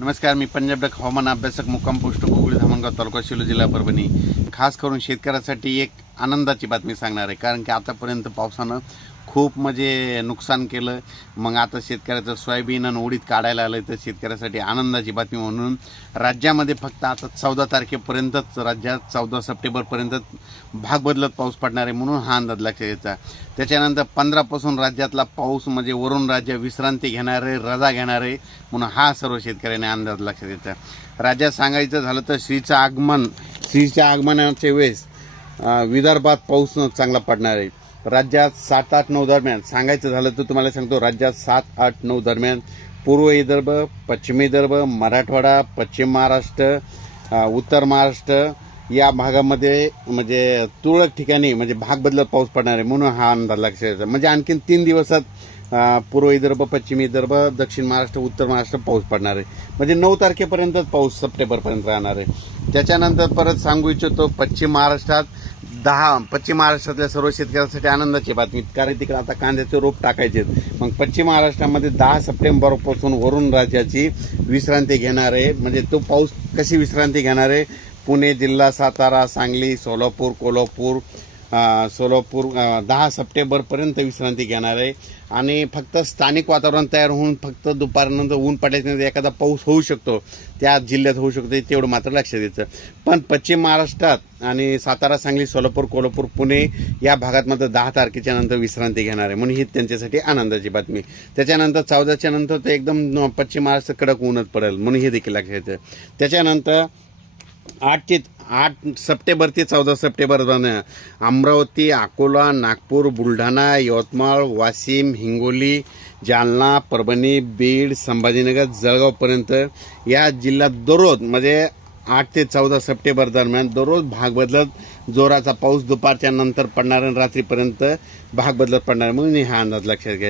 नमस्कार मी पंजाब डक हवामान अभ्यासक मुक्काम पोस्ट कोगळी धामणगाव तालुका शिलो जिल्हा परभणी. खास करून शेतकऱ्यासाठी एक आनंदाची बातमी सांगणार आहे कारण की आतापर्यंत पावसानं खूप म्हणजे नुकसान केलं. मग आता शेतकऱ्याचं सोयाबीन आणि उडीद काढायला आलं तर शेतकऱ्यासाठी आनंदाची बातमी म्हणून राज्यामध्ये फक्त आता चौदा तारखेपर्यंतच राज्यात चौदा सप्टेंबरपर्यंत भाग बदलत पाऊस पडणार आहे म्हणून हा अंदाज लक्षात यायचा. त्याच्यानंतर पंधरापासून राज्यातला पाऊस म्हणजे वरून राज्य विश्रांती घेणार आहे रजा घेणार आहे म्हणून हा सर्व शेतकऱ्यांनी अंदाज लक्षात यायचा. राज्यात सांगायचं झालं तर श्रीचं आगमन श्रीच्या आगमनाच्या वेळेस विदर्भात पाऊस चांगला पडणार आहे. राज्यात सात आठ नऊ दरम्यान सांगायचं झालं तर तुम्हाला सांगतो राज्यात सात आठ नऊ दरम्यान पूर्व विदर्भ पश्चिम विदर्भ मराठवाडा पश्चिम महाराष्ट्र उत्तर महाराष्ट्र या भागामध्ये म्हणजे तुरळक ठिकाणी म्हणजे भाग बदलत पाऊस पडणार आहे म्हणून हा अंदाज लक्षात म्हणजे आणखीन तीन दिवसात पूर्व विदर्भ पश्चिम विदर्भ दक्षिण महाराष्ट्र उत्तर महाराष्ट्र पाऊस पडणार आहे. म्हणजे नऊ तारखेपर्यंतच पाऊस सप्टेंबरपर्यंत राहणार आहे. त्याच्यानंतर परत सांगू इच्छितो पश्चिम महाराष्ट्रात दहा पश्चिम महाराष्ट्रातल्या सर्व शेतकऱ्यांसाठी आनंदाची बातमी. कारण तिकडे आता कांद्याचे रोप टाकायचे आहेत. मग पश्चिम महाराष्ट्रामध्ये दहा सप्टेंबरपासून वरून राज्याची विश्रांती घेणार आहे. म्हणजे तो पाऊस कशी विश्रांती घेणार आहे? पुणे जिल्हा सातारा सांगली सोलापूर कोल्हापूर सोलापूर दहा सप्टेंबरपर्यंत विश्रांती घेणार आहे. आणि फक्त स्थानिक वातावरण तयार होऊन फक्त दुपारनंतर ऊन पडल्याच्यानंतर एखादा पाऊस होऊ शकतो. त्या जिल्ह्यात होऊ शकतो तेवढं मात्र लक्षात द्यायचं. पण पश्चिम महाराष्ट्रात आणि सातारा सांगली सोलापूर कोल्हापूर पुणे या भागात मात्र दहा तारखेच्या नंतर विश्रांती घेणार आहे. म्हणून ही त्यांच्यासाठी आनंदाची बातमी. त्याच्यानंतर चौदाच्या नंतर ते एकदम पश्चिम महाराष्ट्र कडक ऊनच पडेल. म्हणून हे देखील लक्षात येतं. त्याच्यानंतर आठ ते आठ सप्टेंबर ते चौदा सप्टेंबर अमरावती अकोला नागपूर बुलढाणा यवतमाळ वाशिम हिंगोली जालना परभणी बीड संभाजीनगर जळगावपर्यंत या जिल्ह्यात दररोज म्हणजे आठ ते चौदा सप्टेंबर दरम्यान दररोज भाग बदलत जोराचा पाऊस दुपारच्या नंतर पडणार आणि रात्रीपर्यंत भाग बदलत पडणार. म्हणून हा अंदाज लक्षात घ्यायचा.